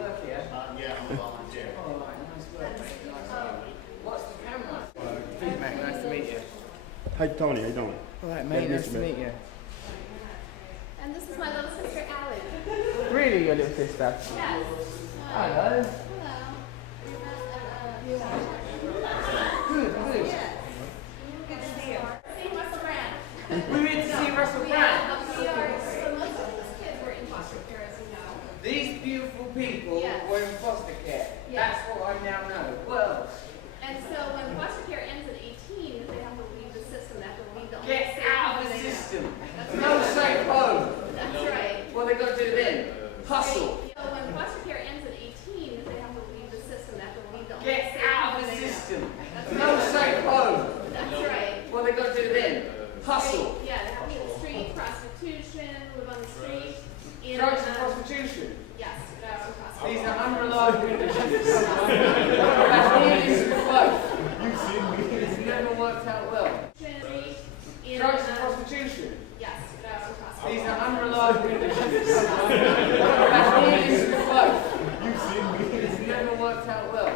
work here? Yeah, I'm a volunteer. Oh, right, nice work, mate. Nice work. What's the camera? Good, mate. Nice to meet you. Hi, Tony. How you doing? All right, mate. Nice to meet you. And this is my little sister, Allie. Really, your little sister? Yes. Hello. Hello. Good, good. Good to see you. See Russell Brand. We're here to see Russell Brand. We are. So most of these kids were in foster care, as you know. These beautiful people Yes. were in foster care. Yes. That's what I now know. Well, And so when foster care ends at 18, they have to leave the system. They have to leave the get safe out home of the they know. system. That's No right. safe home. That's right. What they got to do then? Hustle. So when foster care ends at 18, they have to leave the system. They have to leave the Get safe out home of the they know. system. That's No right. safe home. That's right. What they got to do then? Hustle. Yeah, they have to be on the street, prostitution, live on the street. And, Drugs and prostitution. Yes, drugs and prostitution. These are unreliable conditions. That's really useful both. You've seen me. It's never worked out well. Drugs and prostitution. Yes, drugs and prostitution. These are unreliable conditions. That's really useful both. You've seen me. It's never worked out well.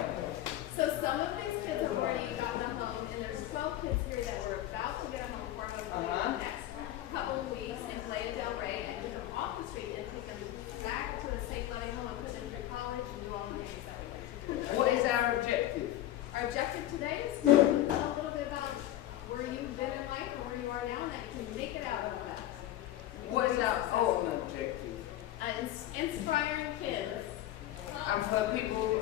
So some of these kids have already gotten a home, and there's 12 kids here that were about to get a home for hopefully the next couple of weeks in Playa del Rey, and get them off the street and take them back to a safe loving home and put them through college and do all the things that we like to do. What is our objective? Our objective today is to tell a little bit about where you've been in life and where you are now, and that you can make it out of that. What is our ultimate objective? Inspiring kids. And for people,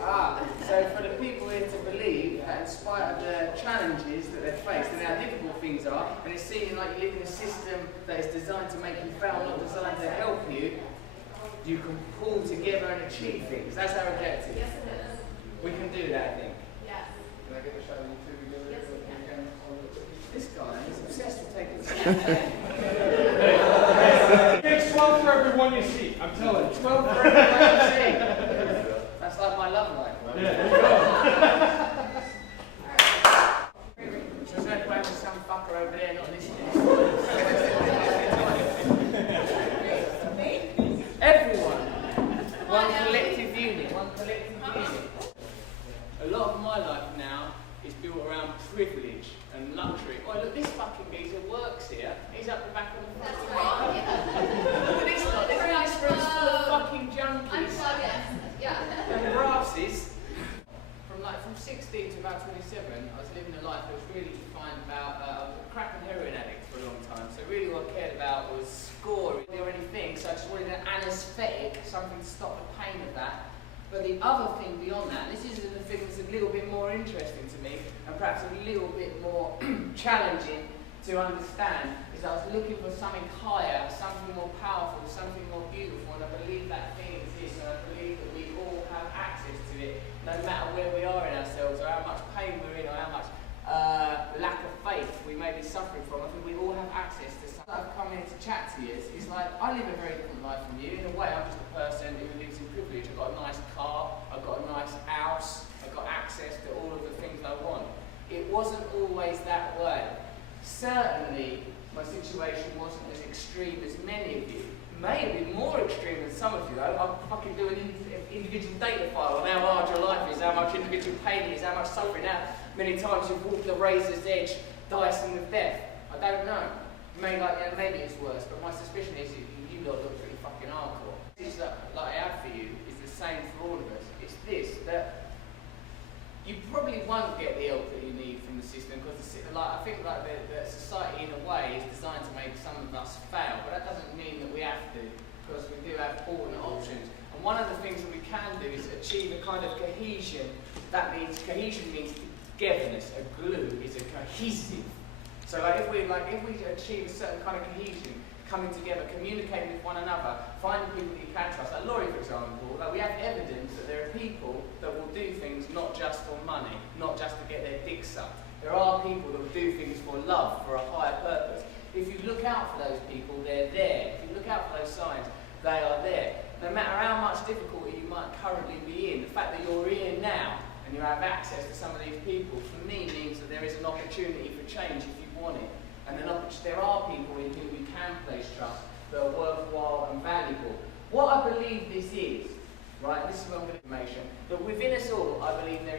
so for the people here to believe that in spite of the challenges that they've faced and how difficult things are, and it's seeming like you live in a system that is designed to make you fail, not designed to help you, you can pull together and achieve things. That's our objective. Yes, it is. We can do that, I think. Yes. Can I get a shot of you two together? Yes, we can. This guy is obsessed with taking Takes 12 for everyone you see, I'm telling you. 12 for everyone you see. That's like my love life. Yeah, there you go. There's no point with some fucker over there not listening. Everyone. One collective unit. One collective unit. A lot of my life now is built around privilege and luxury. Oh, look, this fucking geezer works here. He's up the back of the That's fucking right. bar. Look at this lot. This room's full of fucking junkies Unplug it. Yeah. and brasses. From 16 to about 27, I was living a life that was really defined about, I was a crack and heroin addict for a long time, so really what I cared about was scoring or anything, so I just wanted an anesthetic, something to stop the pain of that. But the other thing beyond that, this is the thing that's a little bit more interesting to me, and perhaps a little bit more challenging to understand, is I was looking for something higher, something more powerful, something more beautiful, and I believe that thing exists, and I believe that we all have access to it, no matter where we are in ourselves, or how much pain we're in, or how much lack of faith we may be suffering from. I think we all have access to something. I've come here to chat to you. It's like, I live a very different life from you. In a way, I'm just a person who lives in privilege. I've got a nice car, I've got a nice house, I've got access to all of the things I want. It wasn't always that way. Certainly, my situation wasn't as extreme as many of you. Maybe more extreme than some of you. I'm fucking doing an individual data file on how hard your life is, how much individual pain it is, how much suffering, how many times you've walked the razor's edge, dicing with death. I don't know. Maybe it's worse, but my suspicion is you lot look pretty fucking hardcore. This that I have for you is the same for all of us. It's this, that you probably won't get the help that you need from the system, because I think the society in a way is designed to make some of us fail, but that doesn't mean that we have to, because we do have alternate options. And one of the things that we can do is achieve a kind of cohesion. That means, cohesion means togetherness. A glue is a cohesive. So if we achieve a certain kind of cohesion, coming together, communicating with one another, finding people that you can trust. Like Laurie, for example, we have evidence that there are people that will do things not just for money, not just to get their dick sucked. There are people that will do things for love, for a higher purpose. If you look out for those people, they're there. If you look out for those signs, they are there. No matter how much difficulty you might currently be in, the fact that you're here now and you have access to some of these people, for me, means that there is an opportunity for change if you want it. And then there are people in whom we can place trust that are worthwhile and valuable. What I believe this is right? This is where I'm going to information. That within us all, I believe there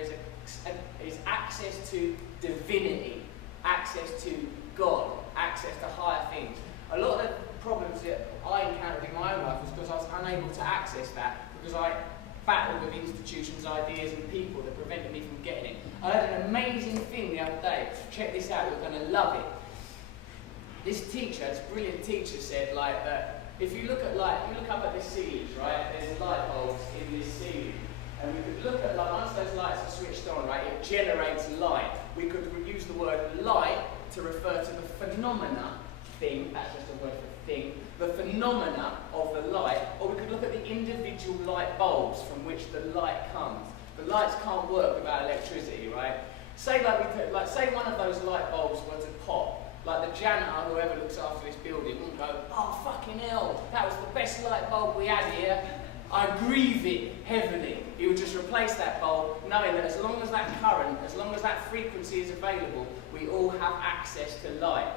is access to divinity, access to God, access to higher things. A lot of the problems that I encountered in my own life was because I was unable to access that, because I battled with institutions, ideas and people that prevented me from getting it. I heard an amazing thing the other day. Check this out, you're going to love it. This teacher, this brilliant teacher said like that if you look at you look up at this ceiling, right, there's light bulbs in this ceiling. And we could look at, like, once those lights are switched on, right, it generates light. We could use the word light to refer to the phenomena, thing, that's just a word for thing, the phenomena of the light, or we could look at the individual light bulbs from which the light comes. The lights can't work without electricity, right? Say say one of those light bulbs were to pop. Like the janitor, whoever looks after this building, wouldn't go, oh fucking hell, that was the best light bulb we had here. I grieve it heavily. He would just replace that bulb, knowing that as long as that current, as long as that frequency is available, we all have access to light.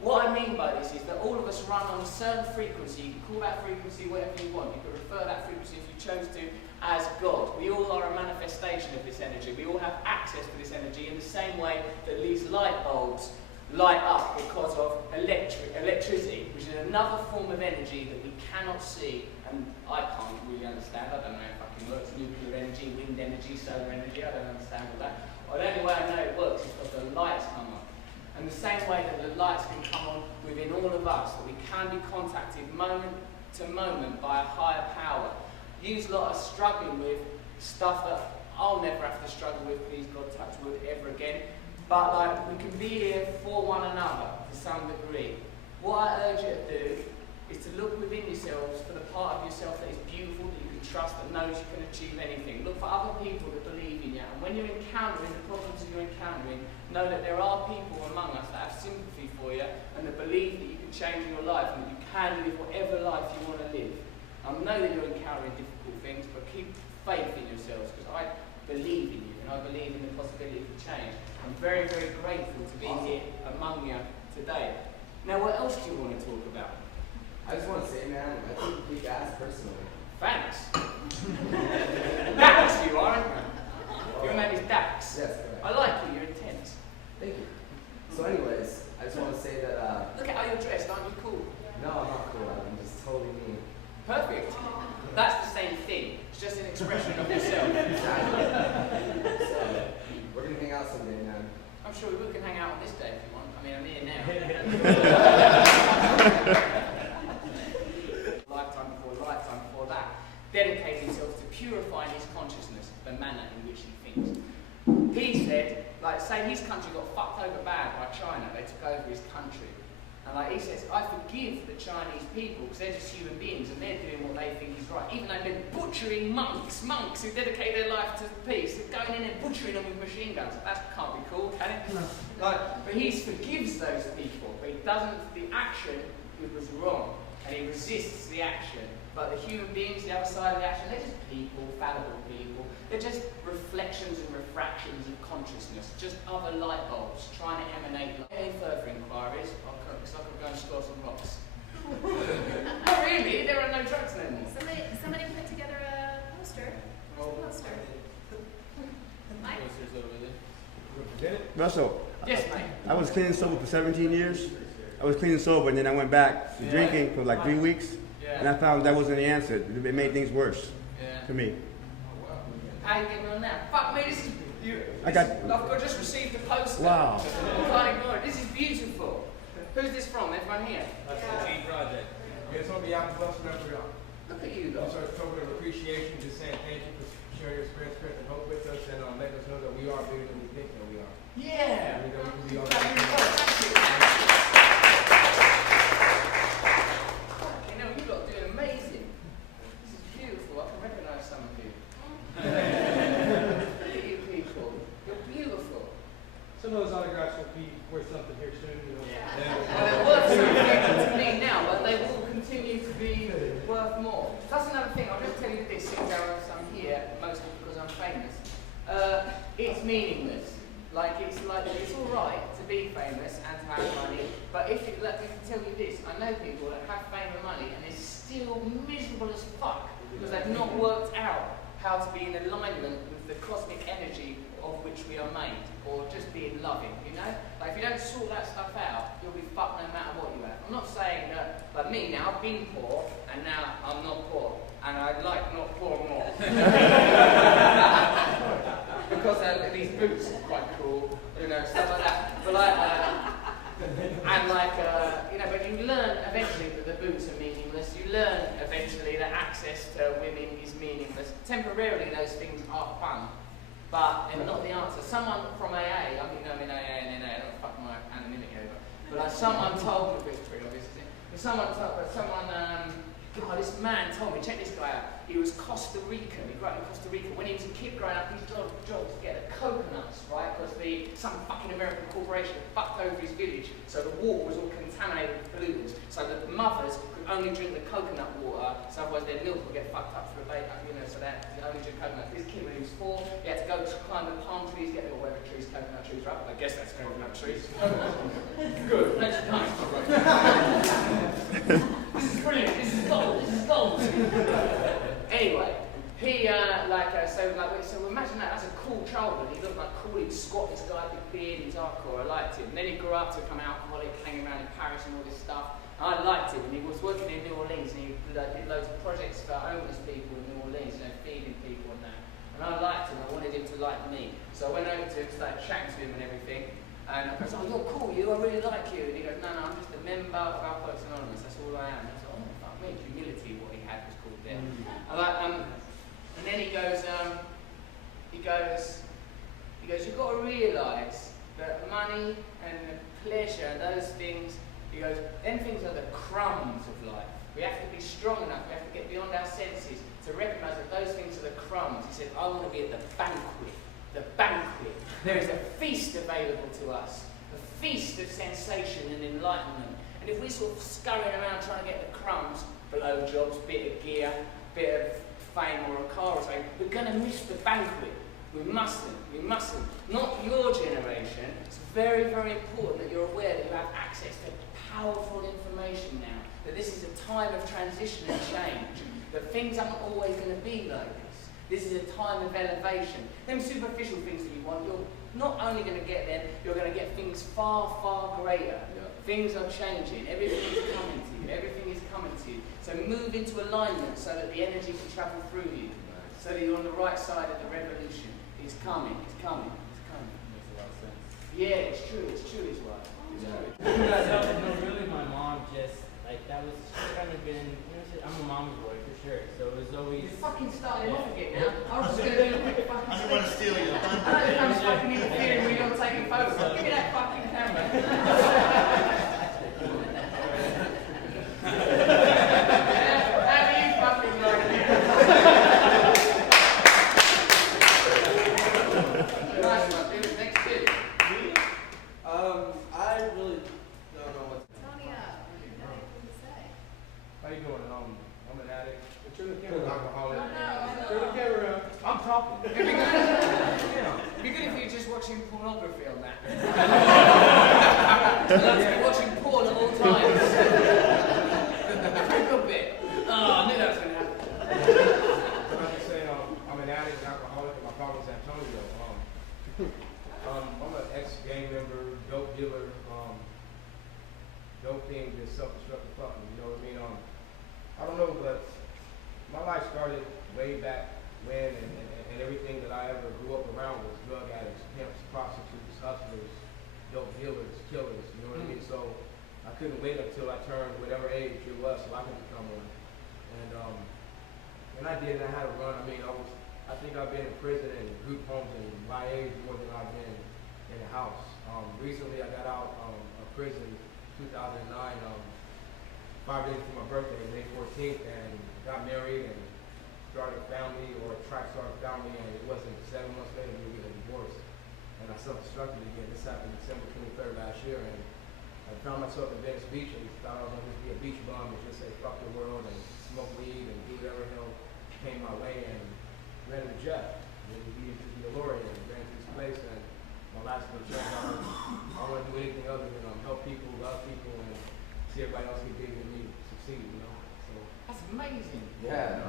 What I mean by this is that all of us run on a certain frequency. You can call that frequency whatever you want. You can refer that frequency, if you chose to, as God. We all are a manifestation of this energy. We all have access to this energy in the same way that these light bulbs light up because of electricity, which is another form of energy that we cannot see, and I can't really understand. I don't know how it fucking works. Nuclear energy, wind energy, solar energy, I don't understand all that. Well, the only way I know it works is because the lights come on. And the same way that the lights can come on within all of us, that we can be contacted moment to moment by a higher power. Use a lot of struggling with stuff that I'll never have to struggle with, please God, touch wood, ever again. But like, we can be here for one another to some degree. What I urge you to do is to look within yourselves for the part of yourself that is beautiful, that you can trust, that knows you can achieve anything. Look for other people that believe in you. And when you're encountering the problems that you're encountering, know that there are people among us that have sympathy for you and that believe that you can change your life and that you can live whatever life you want to live. I know that you're encountering difficult things, but keep faith in yourselves, because I believe in you and I believe in the possibility of change. I'm very, very grateful to be here among you today. Now, what else do you want to talk about? I just want to say, man, I think you guys personally. Thanks. Dax, you are, aren't you? Your name is Dax. Yes, correct. I like you, you're intense. Thank you. So anyways, I just want to say that, Look at how you're dressed, aren't you cool? no, I'm not cool. I'm just totally me. Perfect. That's the same thing. It's just an expression of yourself. So, we're going to hang out someday, man. I'm sure we can hang out on this day if you want. I mean, I'm here now. lifetime before that, dedicated himself to purifying his consciousness, the manner in which he thinks. He said, like, say his country got fucked over bad by China, they took over his country. And like he says, I forgive the Chinese people because they're just human beings and they're doing what they think is right. Even though they're butchering monks who dedicate their life to peace, they're going in and butchering them with machine guns. That can't be cool, can it? Like, but he forgives those people, but he doesn't, the action was wrong. And he resists the action. But the human beings, the other side of the action, they're just people, fallible people. They're just reflections and refractions of consciousness, just other light bulbs trying to emanate light. Any further inquiries? Because I could go and score some rocks. Not really, there are no drugs anymore. Somebody put together a poster. Where's the poster? Mike? Russell, Yes, mate. I was clean and sober for 17 years. I was clean and sober, and then I went back to drinking for like 3 weeks, and I found that wasn't the answer. It made things worse to me. How are you getting on now? Fuck me, this is beautiful. I've just received a poster. Wow. Can't ignore it. This is beautiful. Who's this from? Everyone here? That's the team project. It's on behalf of us and everyone. Look at you lot. Also, a token of appreciation, just saying thank you for sharing your spirit, strength, and hope with us, and letting us know that we are bigger than we think that we are. Yeah. We know who we are. You know, you lot are doing amazing. This is beautiful. I can recognise some of you. Look at you people. You're beautiful. Some of those autographs will be worth something here soon. You know. Well, they're worth something to me now, but they will continue to be worth more. That's another thing. I'll just tell you this, since I'm here, mostly because I'm famous. It's meaningless. It's all right to be famous and to have money, but let me tell you this: I know people that have fame and money and they're still miserable as fuck because they've not worked out how to be in alignment with the cosmic energy of which we are made, or just being loving, you know? Like if you don't sort that stuff out, you'll be fucked no matter what you have. I'm not saying that, like me now, I've been poor, and now I'm not poor, and I'd like not poor more. Because these boots are quite cool, you know, stuff like that. But like, and like, you know, but you learn eventually that the boots are meaningless. You learn eventually that access to women is meaningless. Temporarily, those things are fun, but they're not the answer. Someone from AA, I mean, I'm in AA and NA, I don't fuck my anonymity over, but like someone told me, it's pretty obvious, isn't it? But God, this man told me, check this guy out. He was Costa Rican, he grew up in Costa Rica. When he was a kid growing up, his job was to get the coconuts, right? Because some fucking American corporation fucked over his village, so the water was all contaminated with pollutants. So the mothers could only drink the coconut water, so otherwise their milk would get fucked up for a baby, you know, so they only drink coconut. This kid, when he was 4, he had to go to climb the palm trees, get the whatever trees, coconut trees, right? I guess that's coconut trees. Good, that's nice. This is brilliant, this is gold, this is gold. Anyway, he, so imagine that, that's a cool childhood. He looked like cool, he'd squat, this guy, big beard, he was hardcore, I liked him. And then he grew up to become an alcoholic, hanging around in Paris and all this stuff. And I liked him, and he was working in New Orleans, and he did loads of projects for homeless people in New Orleans, you know, feeding people and that. And I liked him, I wanted him to like me. So I went over to him, started chatting to him and everything. And I was like, oh, you're cool, I really like you. And he goes, no, I'm just a member of Alcoholics Anonymous, that's all I am. And I was like, oh, fuck me, humility, what he had was called there. And then he goes, you've got to realise that money and pleasure and those things, he goes, them things are the crumbs of life. We have to be strong enough, we have to get beyond our senses to recognise that those things are the crumbs. He said, I want to be at the banquet. The banquet. There is a feast available to us, a feast of sensation and enlightenment. And if we're sort of scurrying around trying to get the crumbs, blowjobs, bit of gear, bit of fame or a car or something, we're going to miss the banquet. We mustn't. Not your generation. It's very, very important that you're aware that you have access to powerful information now, that this is a time of transition and change, that things aren't always going to be like this. This is a time of elevation. Them superficial things that you want, you're not only going to get them, you're going to get things far, far greater. Yeah. Things are changing. Everything is coming to you. Everything is coming to you. So move into alignment so that the energy can travel through you, so that you're on the right side of the revolution. It's coming. It's coming. It's coming. Makes a lot of sense. Yeah, it's true. It's true as well. No, really, my mom just, like, that was, she's kind of been, you know, I'm a mom's boy for sure, so it was always... You're fucking starting off again now. I was just going to do a quick fucking I didn't want to steal your I thunder. don't think I'm fucking interfering when you're taking photos. Give me that fucking camera. How do you fucking like it? Nice one, dude. Next kid. I really don't know what. Tony, anything to say? How you doing? I'm an addict. Turn the camera. Alcoholic. No. Turn the camera. I'm talking. It'd be good if you're just watching pornography on that. I'd love to be watching porn at all times. A good bit. Oh, I knew that was going to happen. I'm just saying, I'm an addict, an alcoholic, and my father's Antonio. I'm an ex-gang member, dope dealer. Dope thing, just self-destructive fucking, you know what I mean? I don't know, but my life started way back when, and everything that I ever grew up around was drug addicts, pimps, prostitutes, hustlers, dope dealers, killers, you know what I mean? So I couldn't wait until I turned whatever age it was so I could become one. And when I did, I had a run. I mean, I think I've been in prison and group homes in my age more than I've been in the house. Recently I got out of prison 2009, 5 days before my birthday, May 14th, and got married and started a family, or tried to start a family, and it wasn't 7 months later we were getting divorced. And I self-destructed again. This happened December 23rd last year, and I found myself in Venice Beach and thought I was going to just be a beach bum and just say fuck the world and smoke weed and do whatever hell came my way, and ran into Jeff. And he used to be a lawyer and ran to this place, and my last little chance I don't want to do anything other than help people, love people, and see everybody else get bigger than me succeed, you know? So That's amazing. Yeah.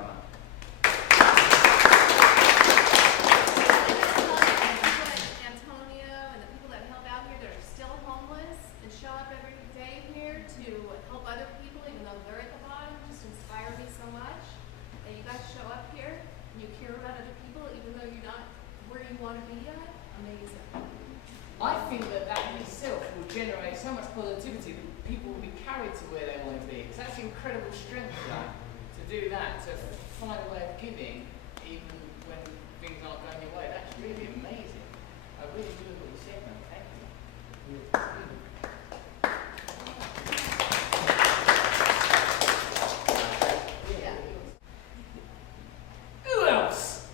so much positivity that people will be carried to where they want to be. It's actually incredible strength to do that, to find a way of giving even when things aren't going your way. That's really amazing. I really do what you said, man. Thank you. Who else?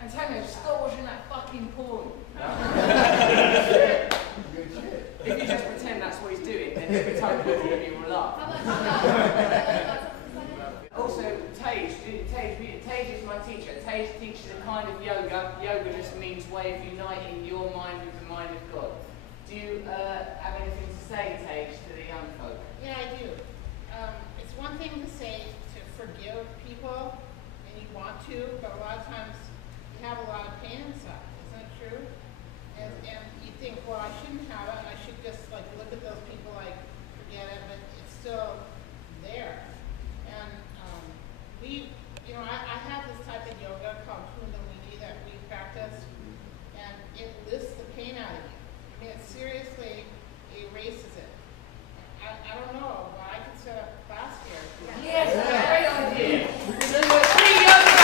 Antonio, stop watching that fucking porn. If you just pretend that's what he's doing, then every time you look at him, you will laugh. Also, Tej is my teacher. Tej teaches a kind of yoga. Yoga just means way of uniting your mind with the mind of God. Do you have anything to say, Tej, to the young folk? Yeah, I do. It's one thing to say to forgive people, and you want to, but a lot of times you have a lot of pain inside. Isn't it true? And you think, well, I shouldn't have it. I should just like look at those people like forget it, but it's still there. And I have this type of yoga called Kundalini that we practice, and it lifts the pain out of you. I mean, it seriously erases it. I don't know, but I could set up a class here. Yes, that's a great idea. Then we're free yoga.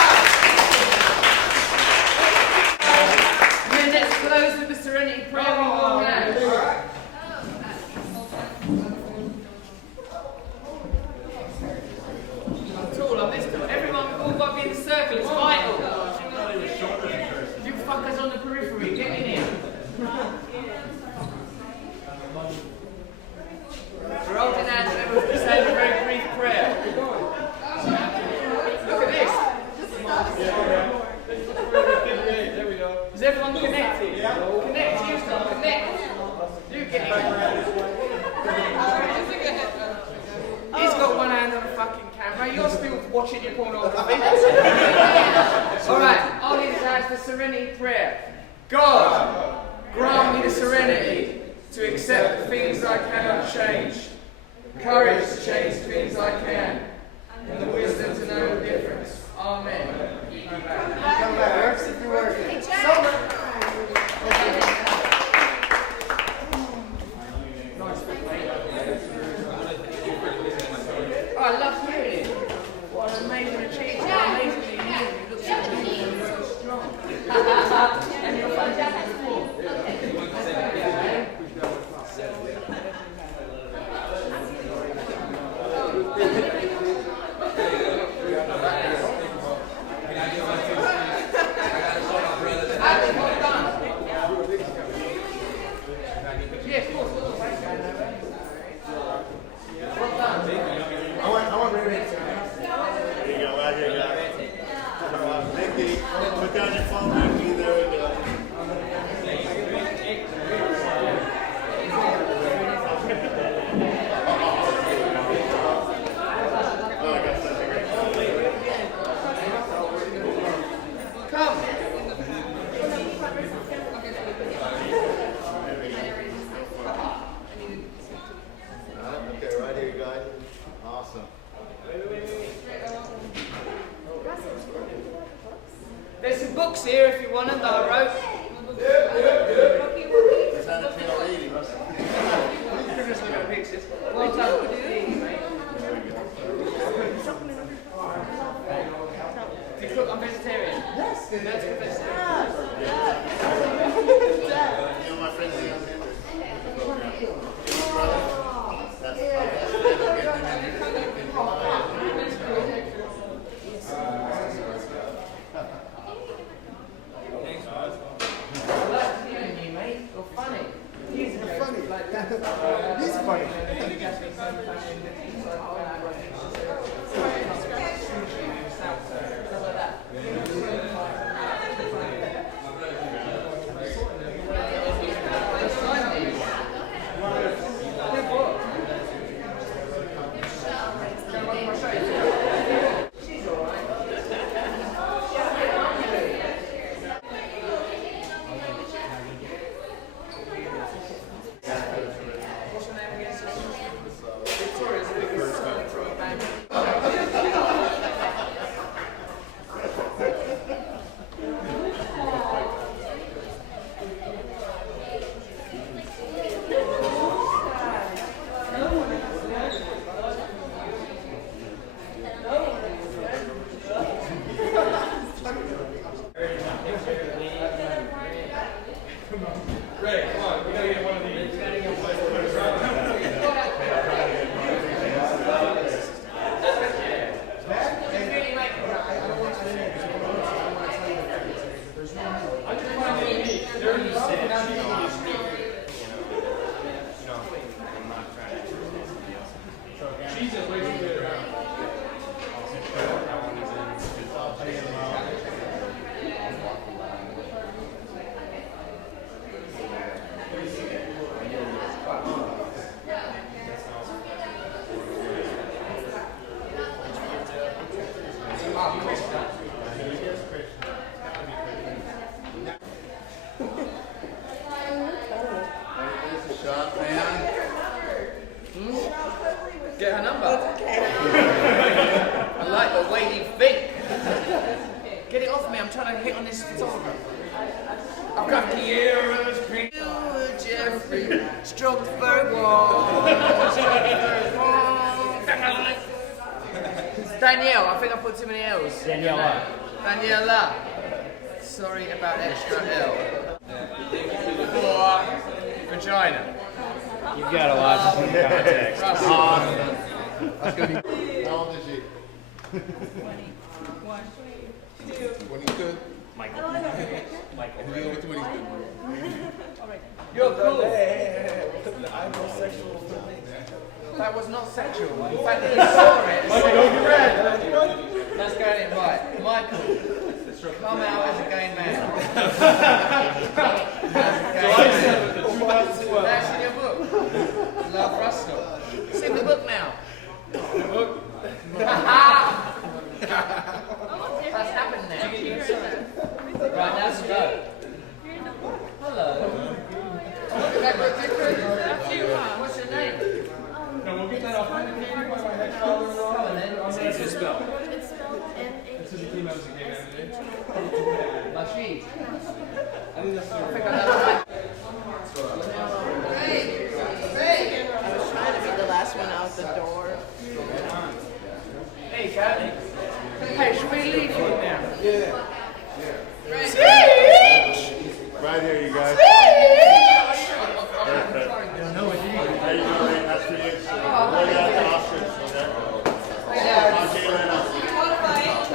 And then let's close with the Serenity prayer with one hand. All right. I'm tall, I'm this tall. Everyone, we've all got to be in the circle. It's vital. You fuckers on the periphery, get in here. We're holding hands and everyone's going to say a very brief prayer. Look at this. There we go. Is everyone connected? Connect, Houston, connect. You get it. He's got one hand on the fucking camera. You're still watching your pornography. Alright, I'll leave it as the Serenity prayer. God, grant me the serenity to accept the things I cannot change, courage to change things I can, and the wisdom to know the difference. Amen. Come back. Works if you're working. Oh, I love hearing it. What an amazing achievement. Amazingly amazing. You look so beautiful. You look so strong. And you're fantastic before. Put down your phone, Mickey. There we go. Okay, right here, guys. Awesome. There's some books here if you want them that I wrote. It's not a tail 80. Just look at the pictures. Well done. Do you cook? I'm vegetarian. Yes. No, it's a vegetarian. You know my friend Leon Hendricks? He's funny. Stuff like that. Ray, come on, we gotta get one of these. I just want to meet. They're in the city. She's just way too good around. Shot, man. Get her number. I like the way you think. Get it off me, I'm trying to hit on this photographer. I've got Kiera's pink. Jeffrey, stroked very warm. Danielle, I think I put too many L's. Daniela. Daniela. Sorry about extra L. Or vagina. You've got a lot of context. That's gonna be. How old is she? 22. Michael. If you go with 22. You're cool. That was not sexual. In fact, he saw it. Let's get it right. Michael, come out as a gay man. That's in your book. Love Russell. It's in the book now. What's happened now? Right, let's go. Hello. What's your name? No, we'll get that off. It's a spell. It's spelled N-A. This is a team members again, Anthony. Rashid. I think that's I think I know. I was trying to be the last one out the door. Hey, Cat. Hey, should we leave you now? Yeah. Right here, you guys. How you doing? That's for you. Right out the Oscars, okay?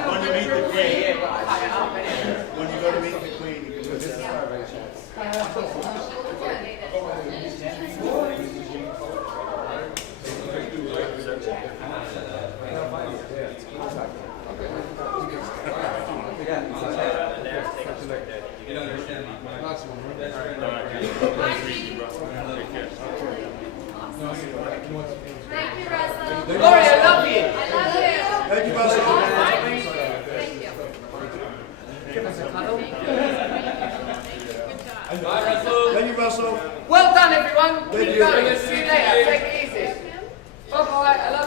When you meet the queen, when you go to meet the queen, you can do this. Thank you, Russell. Lori, I love you. I love you. Thank you, Russell. Thank you. Give us a cuddle. Bye, Russell. Thank you, Russell. Well done, everyone. Thank Keep you. going. See you later. Take it easy. Bye-bye. I love you.